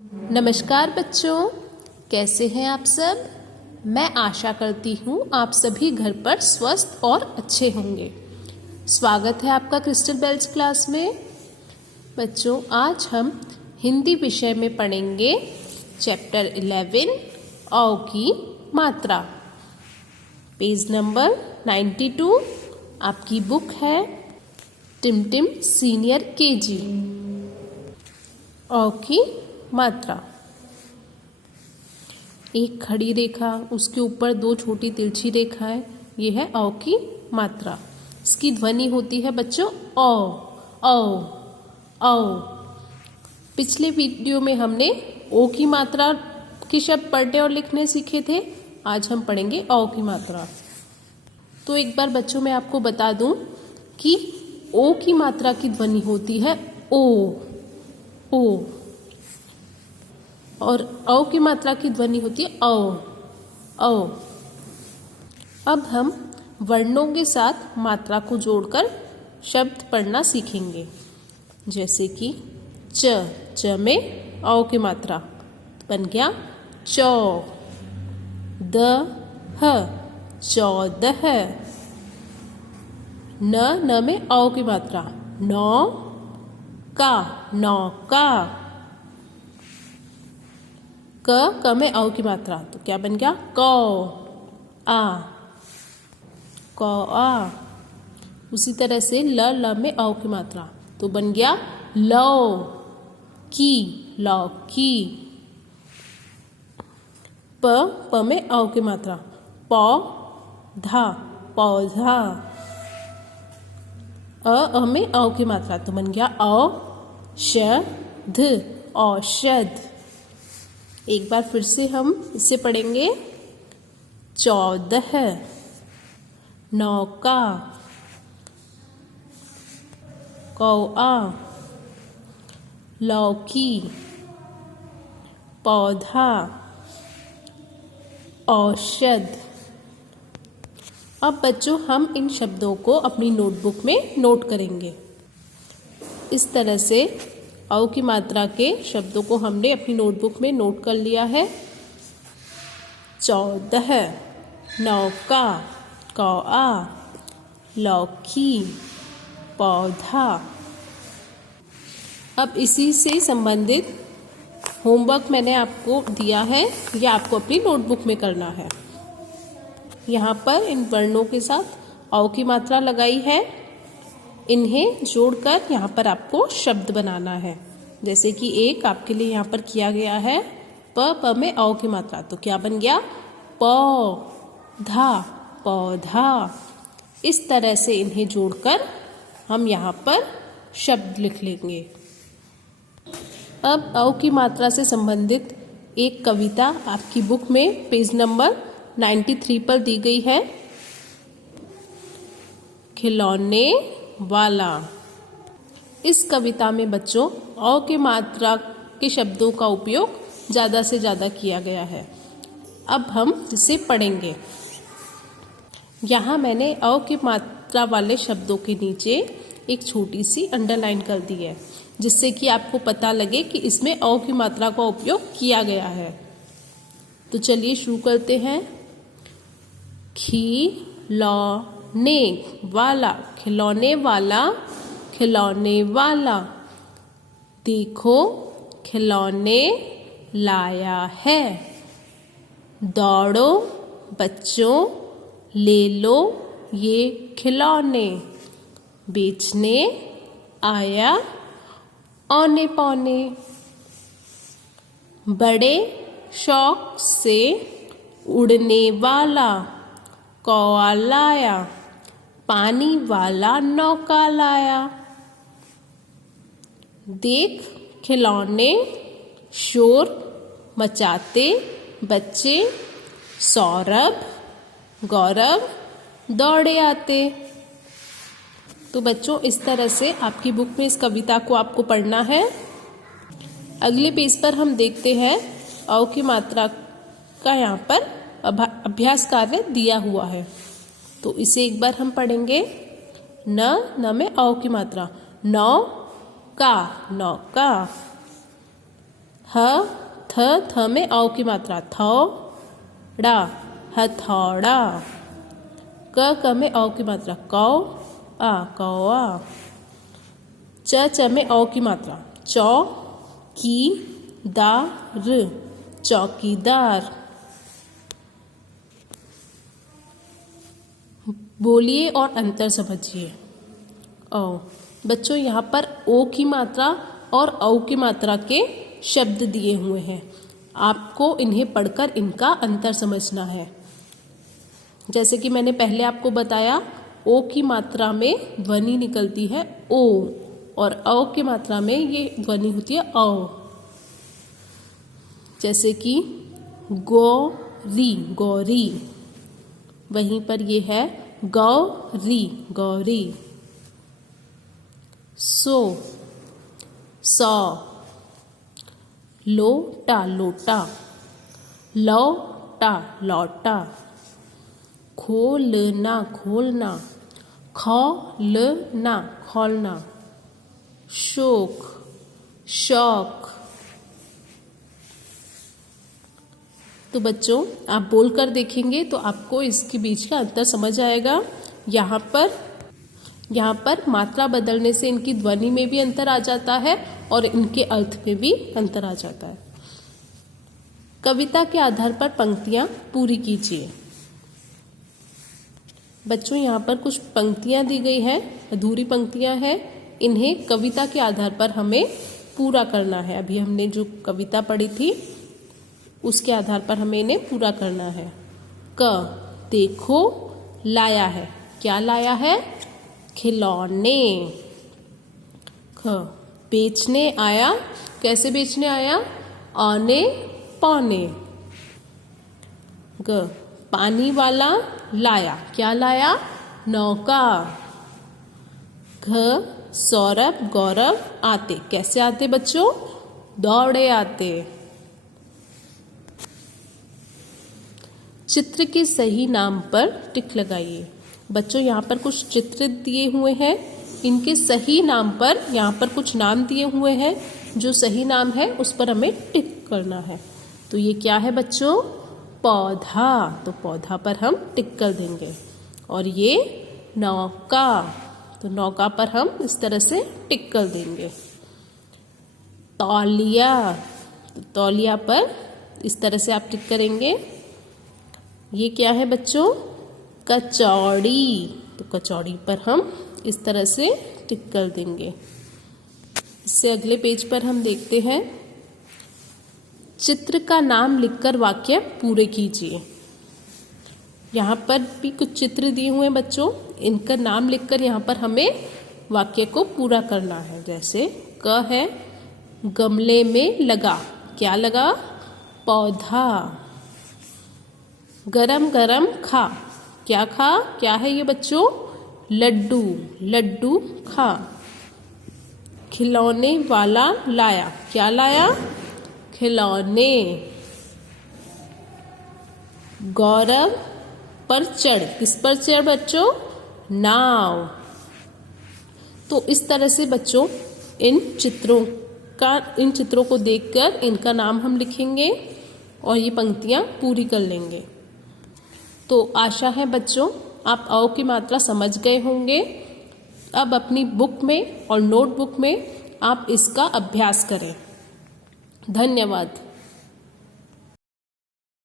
नमस्कार बच्चों, कैसे हैं आप सब। मैं आशा करती हूँ आप सभी घर पर स्वस्थ और अच्छे होंगे। स्वागत है आपका क्रिस्टल बेल्स क्लास में। बच्चों, आज हम हिंदी विषय में पढ़ेंगे चैप्टर 11 अ की मात्रा। पेज नंबर 92 आपकी बुक है टिमटिम सीनियर केजी। अ की मात्रा। एक खड़ी रेखा, उसके ऊपर दो छोटी तिरछी रेखाएं, ये है अ की मात्रा। इसकी ध्वनि होती है बच्चों औ औ औ। पिछले वीडियो में हमने ओ की मात्रा के शब्द पढ़ने और लिखने सीखे थे। आज हम पढ़ेंगे अ की मात्रा। तो एक बार बच्चों मैं आपको बता दूं कि ओ की मात्रा की ध्वनि होती है ओ ओ, और औ की मात्रा की ध्वनि होती है औ औ। अब हम वर्णों के साथ मात्रा को जोड़कर शब्द पढ़ना सीखेंगे। जैसे कि च में औ की मात्रा बन गया चौ। ह चौदह। न में औ की मात्रा नौ का। क में औ की मात्रा तो क्या बन गया कौ आ। उसी तरह से ल में औ की मात्रा तो बन गया लौ की। प में औ की मात्रा पौधा। अ में औ की मात्रा तो बन गया औषध। एक बार फिर से हम इसे पढ़ेंगे। 14 नौका कौआ लौकी पौधा औषध। अब बच्चों हम इन शब्दों को अपनी नोटबुक में नोट करेंगे। इस तरह से औ की मात्रा के शब्दों को हमने अपनी नोटबुक में नोट कर लिया है। 14 नौका कौआ लौकी पौधा। अब इसी से संबंधित होमवर्क मैंने आपको दिया है, यह आपको अपनी नोटबुक में करना है। यहाँ पर इन वर्णों के साथ औ की मात्रा लगाई है, इन्हें जोड़कर यहाँ पर आपको शब्द बनाना है। जैसे कि एक आपके लिए यहाँ पर किया गया है प में औ की मात्रा तो क्या बन गया पौधा। इस तरह से इन्हें जोड़कर हम यहाँ पर शब्द लिख लेंगे। अब औ की मात्रा से संबंधित एक कविता आपकी बुक में पेज नंबर 93 पर दी गई है। खिलौने वाला। इस कविता में बच्चों औ की मात्रा के शब्दों का उपयोग ज़्यादा से ज़्यादा किया गया है। अब हम इसे पढ़ेंगे। यहाँ मैंने औ की मात्रा वाले शब्दों के नीचे एक छोटी सी अंडरलाइन कर दी है, जिससे कि आपको पता लगे कि इसमें औ की मात्रा का उपयोग किया गया है। तो चलिए शुरू करते हैं। खिलौने वाला देखो खिलौने लाया है। दौड़ो बच्चों ले लो ये खिलौने। बेचने आया औने पौने। बड़े शौक से उड़ने वाला कौआ लाया। पानी वाला नौका लाया। देख खिलौने शोर मचाते बच्चे। सौरभ गौरव दौड़े आते। तो बच्चों इस तरह से आपकी बुक में इस कविता को आपको पढ़ना है। अगले पेज पर हम देखते हैं औ की मात्रा का यहाँ पर अभ्यास कार्य दिया हुआ है। तो इसे एक बार हम पढ़ेंगे। न में औ की मात्रा नौका। थ में औ की मात्रा थौड़ा, हथौड़ा। क में औ की मात्रा कौ आ, कौआ। च में औ की मात्रा चौ की दार, चौकीदार। बोलिए और अंतर समझिए। औ बच्चों यहाँ पर ओ की मात्रा और औ की मात्रा के शब्द दिए हुए हैं, आपको इन्हें पढ़कर इनका अंतर समझना है। जैसे कि मैंने पहले आपको बताया, ओ की मात्रा में ध्वनि निकलती है ओ और औ की मात्रा में ये ध्वनि होती है औ। जैसे कि गौरी, गौरी, वहीं पर ये है गौरी, गौरी। सौ, लोटा, लोटा। लौटा, लौटा। खोलना, खोलना। खौलना, खौलना। शोक, शौक। तो बच्चों आप बोलकर देखेंगे तो आपको इसके बीच का अंतर समझ आएगा। यहाँ पर मात्रा बदलने से इनकी ध्वनि में भी अंतर आ जाता है और इनके अर्थ में भी अंतर आ जाता है। कविता के आधार पर पंक्तियां पूरी कीजिए। बच्चों यहाँ पर कुछ पंक्तियां दी गई हैं, अधूरी पंक्तियां हैं, इन्हें कविता के आधार पर हमें पूरा करना है। अभी हमने जो कविता पढ़ी थी उसके आधार पर हमें इन्हें पूरा करना है। क, देखो लाया है, क्या लाया है? खिलौने। ख, बेचने आया, कैसे बेचने आया? औने पौने। ग, पानी वाला लाया, क्या लाया? नौका। घ, सौरभ गौरव आते, कैसे आते बच्चों? दौड़े आते। चित्र के सही नाम पर टिक लगाइए। बच्चों यहाँ पर कुछ चित्र दिए हुए हैं, इनके सही नाम पर यहाँ पर कुछ नाम दिए हुए हैं, जो सही नाम है उस पर हमें टिक करना है। तो ये क्या है बच्चों? पौधा, तो पौधा पर हम टिक कर देंगे। और ये नौका, तो नौका पर हम इस तरह से टिक कर देंगे। तौलिया, तो तौलिया पर इस तरह से आप टिक करेंगे। ये क्या है बच्चों? कचौड़ी, तो कचौड़ी पर हम इस तरह से टिक कर देंगे। इससे अगले पेज पर हम देखते हैं, चित्र का नाम लिखकर वाक्य पूरे कीजिए। यहाँ पर भी कुछ चित्र दिए हुए हैं बच्चों, इनका नाम लिखकर यहाँ पर हमें वाक्य को पूरा करना है। जैसे क है, गमले में लगा, क्या लगा? पौधा। गरम गरम खा, क्या खा? क्या है ये बच्चों? लड्डू, लड्डू खा। खिलौने वाला लाया, क्या लाया? खिलौने। गौरव पर चढ़, किस पर चढ़ बच्चों? नाव। तो इस तरह से बच्चों इन चित्रों को देखकर इनका नाम हम लिखेंगे और ये पंक्तियां पूरी कर लेंगे। तो आशा है बच्चों आप औ की मात्रा समझ गए होंगे। अब अपनी बुक में और नोटबुक में आप इसका अभ्यास करें। धन्यवाद।